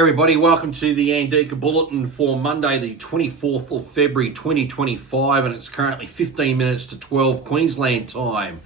Everybody, welcome to the ANDIKA Bulletin for Monday, the 24th of February 2025, and it's currently 15 minutes to 12 Queensland time.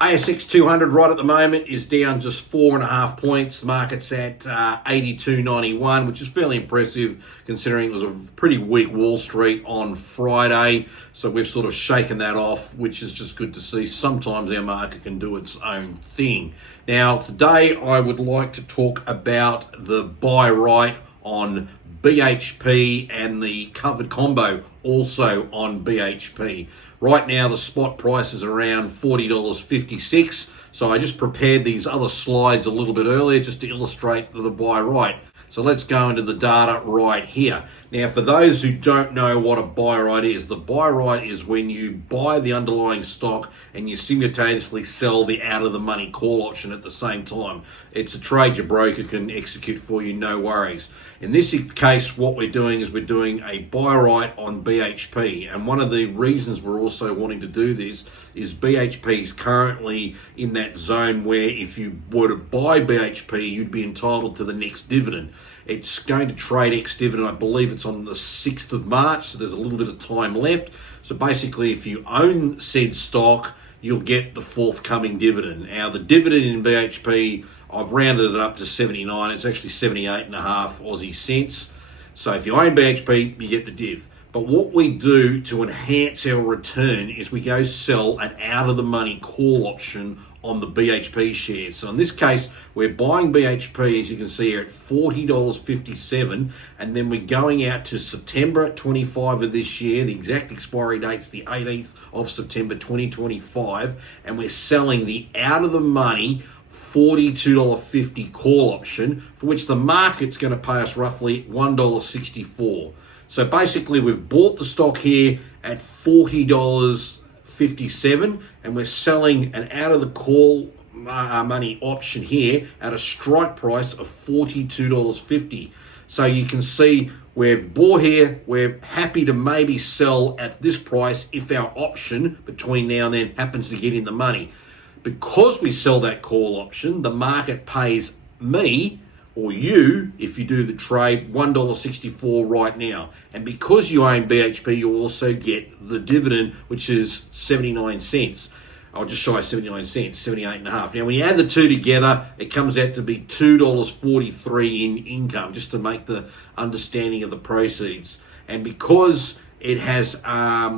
ASX 200 right at the moment is down just 4.5 points. The market's at 82.91, which is fairly impressive considering it was a pretty weak Wall Street on Friday. So we've sort of shaken that off, which is just good to see. Sometimes our market can do its own thing. Now, today I would like to talk about the buy right on BHP and the covered combo also on BHP. Right now, the spot price is around $40.56. So I just prepared these other slides a little bit earlier just to illustrate the buy right. So let's go into the data right here. Now, for those who don't know what a buy right is, the buy right is when you buy the underlying stock and you simultaneously sell the out of the money call option at the same time. It's a trade your broker can execute for you, no worries. In this case, what we're doing is we're doing a buy right on BHP. And one of the reasons we're also wanting to do this is BHP is currently in that zone where if you were to buy BHP, you'd be entitled to the next dividend. It's going to trade ex-dividend, I believe it's on the 6th of March, so there's a little bit of time left. So basically, if you own said stock, you'll get the forthcoming dividend. Now, the dividend in BHP, I've rounded it up to 79. It's actually 78.5 Aussie cents. So if you own BHP, you get the div. But what we do to enhance our return is we go sell an out-of-the-money call option on the BHP shares. So in this case, we're buying BHP, as you can see here, at $40.57, and then we're going out to September 25 of this year. The exact expiry date's the 18th of September 2025, and we're selling the out-of-the-money $42.50 call option, for which the market's going to pay us roughly $1.64. So basically, we've bought the stock here at $40.57, and we're selling an out of the call money option here at a strike price of $42.50. So you can see we've bought here, we're happy to maybe sell at this price if our option between now and then happens to get in the money. Because we sell that call option, the market pays me or you, if you do the trade, $1.64 right now. And because you own BHP, you also get the dividend, which is 79 cents. I'll just shy 79 cents, 78.5. Now, when you add the two together, it comes out to be $2.43 in income, just to make the understanding of the proceeds. And because it has a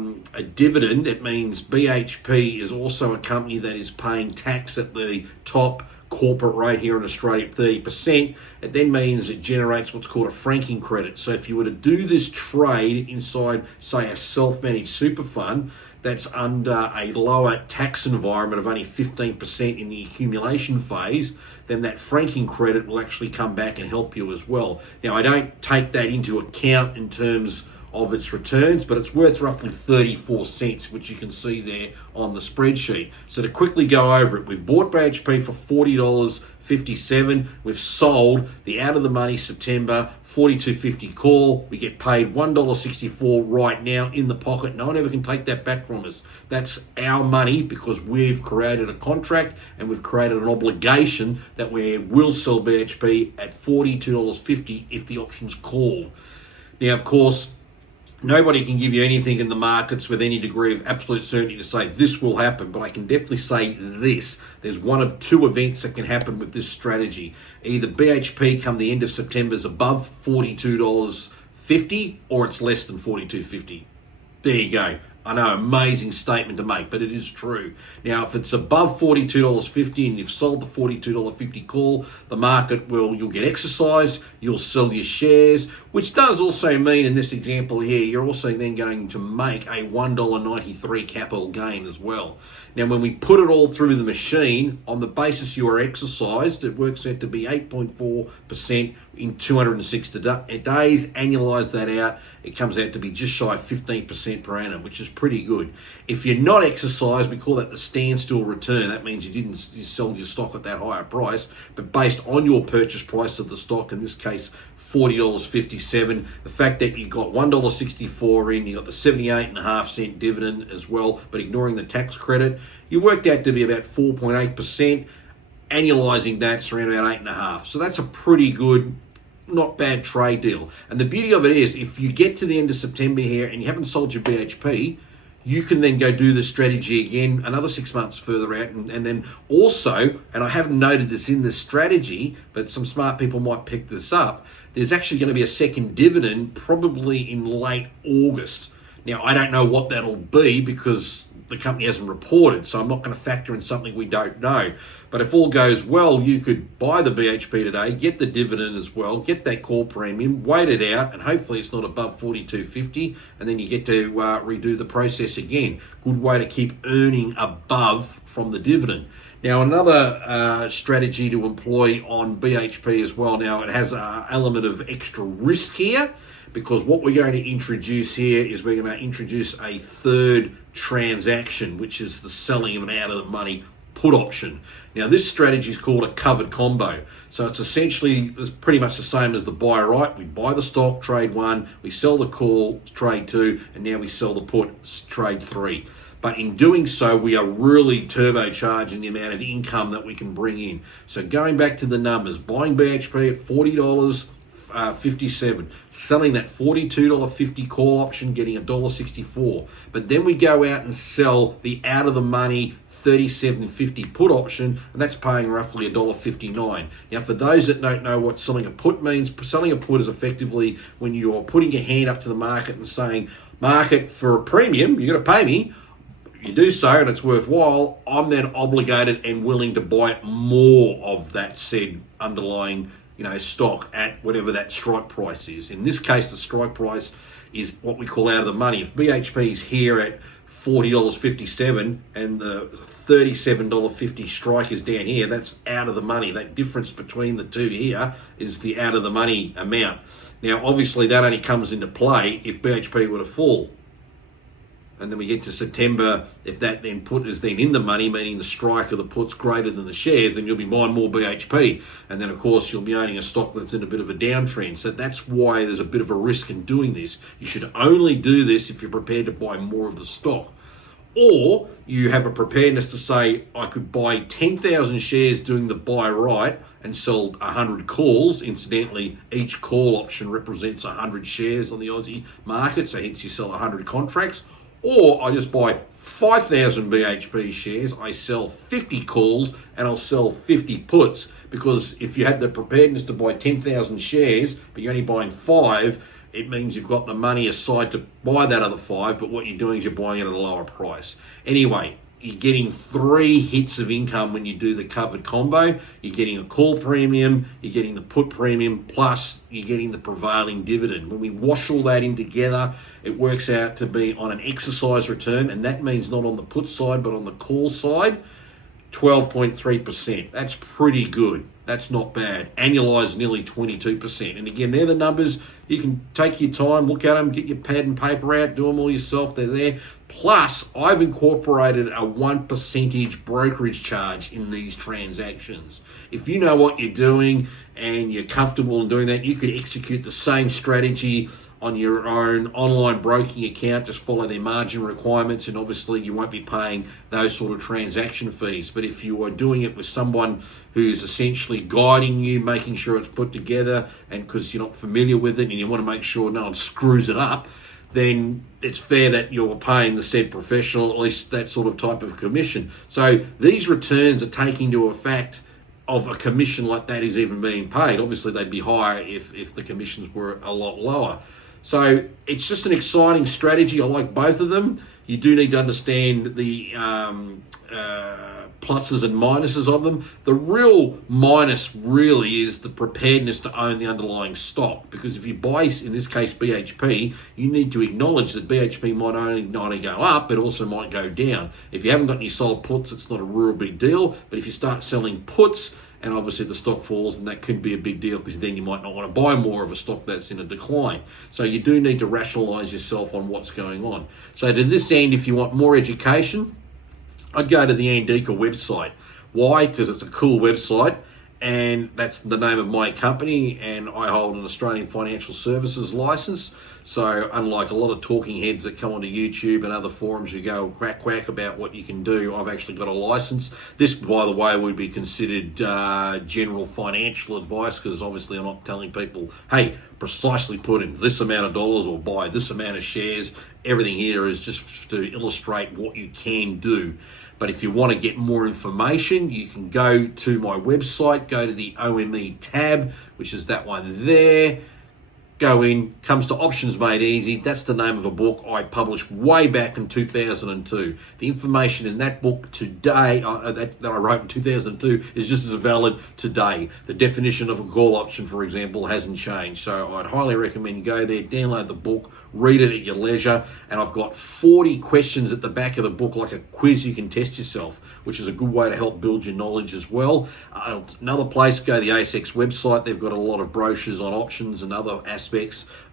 dividend, it means BHP is also a company that is paying tax at the top corporate rate here in Australia at 30%. It then means it generates what's called a franking credit. So if you were to do this trade inside, say, a self-managed super fund that's under a lower tax environment of only 15% in the accumulation phase, then that franking credit will actually come back and help you as well. Now, I don't take that into account in terms of its returns, but it's worth roughly 34 cents, which you can see there on the spreadsheet. So to quickly go over it, we've bought BHP for $40.57. We've sold the out of the money September $42.50 call. We get paid $1.64 right now in the pocket. No one ever can take that back from us. That's our money because we've created a contract and we've created an obligation that we will sell BHP at $42.50 if the option's called. Now, of course, nobody can give you anything in the markets with any degree of absolute certainty to say this will happen, but I can definitely say this. There's one of two events that can happen with this strategy. Either BHP come the end of September is above $42.50 or it's less than $42.50. There you go. I know, amazing statement to make, but it is true. Now, if it's above $42.50 and you've sold the $42.50 call, the market you'll get exercised, you'll sell your shares, which does also mean in this example here, you're also then going to make a $1.93 capital gain as well. Now, when we put it all through the machine, on the basis you are exercised, it works out to be 8.4% in 206 days. Annualize that out, it comes out to be just shy of 15% per annum, which is pretty good. If you're not exercised, we call that the standstill return. That means you sell your stock at that higher price, but based on your purchase price of the stock, in this case, $40.57. The fact that you got $1.64 in, you got the 78.5 cent dividend as well, but ignoring the tax credit, you worked out to be about 4.8%. Annualizing that's around about 8.5. So that's a pretty good not bad trade deal. And the beauty of it is, if you get to the end of September here and you haven't sold your BHP, you can then go do the strategy again another 6 months further out. And then also, and I haven't noted this in this strategy, but some smart people might pick this up, there's actually going to be a second dividend probably in late August. Now, I don't know what that'll be because the company hasn't reported, so I'm not going to factor in something we don't know. But if all goes well, you could buy the BHP today, get the dividend as well, get that call premium, wait it out, and hopefully it's not above 42.50, and then you get to redo the process again. Good way to keep earning above from the dividend. Now, another strategy to employ on BHP as well. Now, it has an element of extra risk here, because what we're going to introduce here is we're going to introduce a third transaction, which is the selling of an out-of-the-money put option. Now, this strategy is called a covered combo. So it's essentially pretty much the same as the buy right. We buy the stock, trade 1, we sell the call, trade 2, and now we sell the put, trade 3. But in doing so, we are really turbocharging the amount of income that we can bring in. So going back to the numbers, buying BHP at $40.57, selling that $42.50 call option, getting $1.64. But then we go out and sell the out of the money $37.50 put option, and that's paying roughly $1.59. Now, for those that don't know what selling a put means, selling a put is effectively when you're putting your hand up to the market and saying, market, for a premium, you're going to pay me. You do so and it's worthwhile, I'm then obligated and willing to buy more of that said underlying stock at whatever that strike price is. In this case, the strike price is what we call out of the money. If BHP is here at $40.57 and the $37.50 strike is down here, that's out of the money. That difference between the two here is the out of the money amount. Now, obviously, that only comes into play if BHP were to fall. And then we get to September, if that then put is then in the money, meaning the strike of the put's greater than the shares, then you'll be buying more BHP. And then, of course, you'll be owning a stock that's in a bit of a downtrend. So that's why there's a bit of a risk in doing this. You should only do this if you're prepared to buy more of the stock. Or you have a preparedness to say, I could buy 10,000 shares doing the buy right and sell 100 calls. Incidentally, each call option represents 100 shares on the Aussie market, so hence you sell 100 contracts. Or I just buy 5,000 BHP shares, I sell 50 calls, and I'll sell 50 puts. Because if you had the preparedness to buy 10,000 shares, but you're only buying 5, it means you've got the money aside to buy that other 5, but what you're doing is you're buying it at a lower price. Anyway, you're getting 3 hits of income when you do the covered combo. You're getting a call premium, you're getting the put premium, plus you're getting the prevailing dividend. When we wash all that in together, it works out to be on an exercise return, and that means not on the put side, but on the call side, 12.3%. That's pretty good. That's not bad. Annualized nearly 22%. And again, they're the numbers. You can take your time, look at them, get your pad and paper out, do them all yourself. They're there. Plus, I've incorporated a 1% brokerage charge in these transactions. If you know what you're doing and you're comfortable in doing that, you could execute the same strategy on your own online broking account. Just follow their margin requirements, and obviously you won't be paying those sort of transaction fees. But if you are doing it with someone who's essentially guiding you, making sure it's put together, and because you're not familiar with it and you want to make sure no one screws it up, then it's fair that you're paying the said professional at least that sort of type of commission. So these returns are taking into effect of a commission like that is even being paid. Obviously they'd be higher if the commissions were a lot lower. So it's just an exciting strategy. I like both of them. You do need to understand the pluses and minuses of them. The real minus really is the preparedness to own the underlying stock, because if you buy, in this case, BHP, you need to acknowledge that BHP might not only go up, but also might go down. If you haven't got any sold puts, it's not a real big deal. But if you start selling puts, and obviously the stock falls, and that could be a big deal, because then you might not want to buy more of a stock that's in a decline. So you do need to rationalise yourself on what's going on. So to this end, if you want more education, I'd go to the ANDIKA website. Why? Because it's a cool website, and that's the name of my company, and I hold an Australian financial services license. So unlike a lot of talking heads that come onto YouTube and other forums who go quack quack about what you can do, I've actually got a license. This, by the way, would be considered general financial advice, because obviously I'm not telling people, hey, precisely put in this amount of dollars or buy this amount of shares. Everything here is just to illustrate what you can do. But if you want to get more information, you can go to my website, go to the OME tab, which is that one there. Go in, comes to Options Made Easy. That's the name of a book I published way back in 2002. The information in that book today, that I wrote in 2002, is just as valid today. The definition of a call option, for example, hasn't changed. So I'd highly recommend you go there, download the book, read it at your leisure. And I've got 40 questions at the back of the book, like a quiz you can test yourself, which is a good way to help build your knowledge as well. Another place, go to the ASX website. They've got a lot of brochures on options and other aspects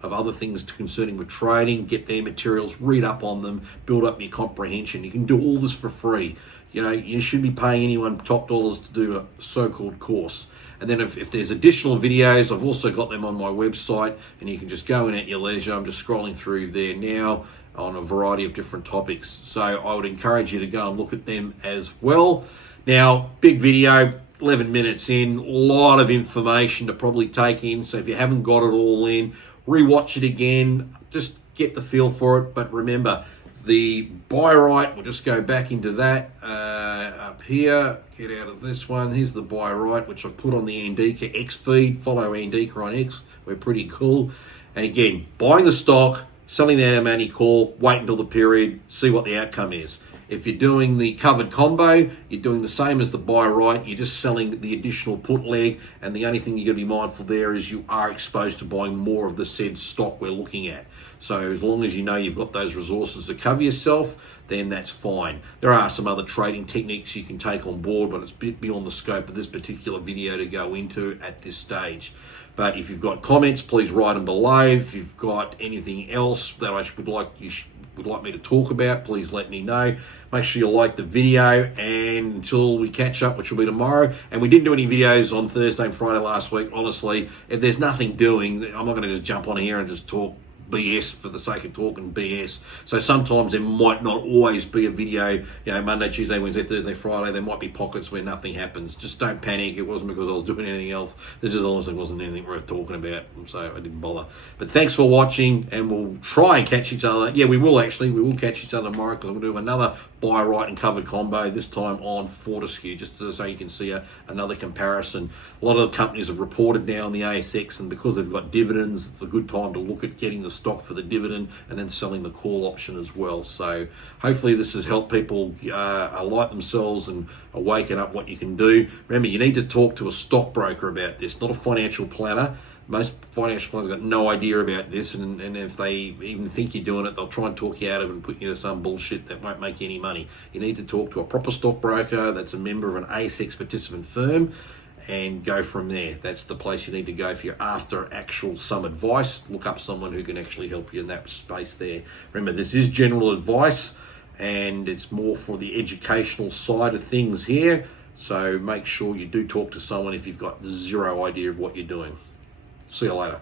of other things concerning with trading. Get their materials, read up on them, build up your comprehension. You can do all this for free. You know, you shouldn't be paying anyone top dollars to do a so-called course. And then if there's additional videos, I've also got them on my website, and you can just go in at your leisure. I'm just scrolling through there now on a variety of different topics. So I would encourage you to go and look at them as well. Now, big video, 11 minutes in, a lot of information to probably take in. So if you haven't got it all in, rewatch it again, just get the feel for it. But remember, the buy right, we'll just go back into that up here, get out of this one. Here's the buy right, which I've put on the ANDIKA X feed. Follow ANDIKA on X, we're pretty cool. And again, buying the stock, selling the out-of-money call, wait until the period, see what the outcome is. If you're doing the covered combo, you're doing the same as the buy right, you're just selling the additional put leg, and the only thing you've got to be mindful there is you are exposed to buying more of the said stock we're looking at. So as long as you know you've got those resources to cover yourself, then that's fine. There are some other trading techniques you can take on board, but it's a bit beyond the scope of this particular video to go into at this stage. But if you've got comments, please write them below. If you've got anything else that I would like me to talk about, please let me know. Make sure you like the video, and until we catch up, which will be tomorrow. And we didn't do any videos on Thursday and Friday last week. Honestly, if there's nothing doing, I'm not going to just jump on here and just talk BS for the sake of talking BS. So sometimes there might not always be a video, you know, Monday, Tuesday, Wednesday, Thursday, Friday. There might be pockets where nothing happens. Just don't panic. It wasn't because I was doing anything else. There just honestly wasn't anything worth talking about, so I didn't bother. But thanks for watching, and we'll try and catch each other. Yeah, we will actually. We will catch each other tomorrow, because I'm going to do another buy right and covered combo, this time on Fortescue, just so you can see another comparison. A lot of companies have reported now on the ASX, and because they've got dividends, it's a good time to look at getting the stock for the dividend and then selling the call option as well. So hopefully this has helped people alight themselves and awaken up what you can do. Remember, you need to talk to a stockbroker about this, not a financial planner. Most financial planners got no idea about this, and if they even think you're doing it, they'll try and talk you out of it and put you to some bullshit that won't make you any money. You need to talk to a proper stockbroker that's a member of an ASX participant firm, and go from there. That's the place you need to go if you're after some advice. Look up someone who can actually help you in that space there. Remember, this is general advice, and it's more for the educational side of things here. So make sure you do talk to someone if you've got zero idea of what you're doing. See you later.